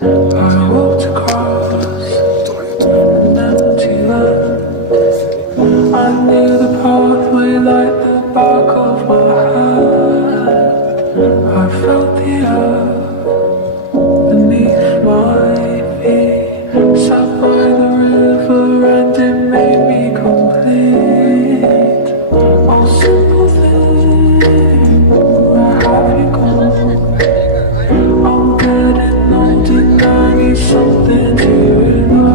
I walked across an empty land. I knew the pathway like the back of my hand. I felt the earth beneath my feet. Sat by the river and it made me complete. Oh, simple thing, where have you gone? I'm getting old and I need something to rely on.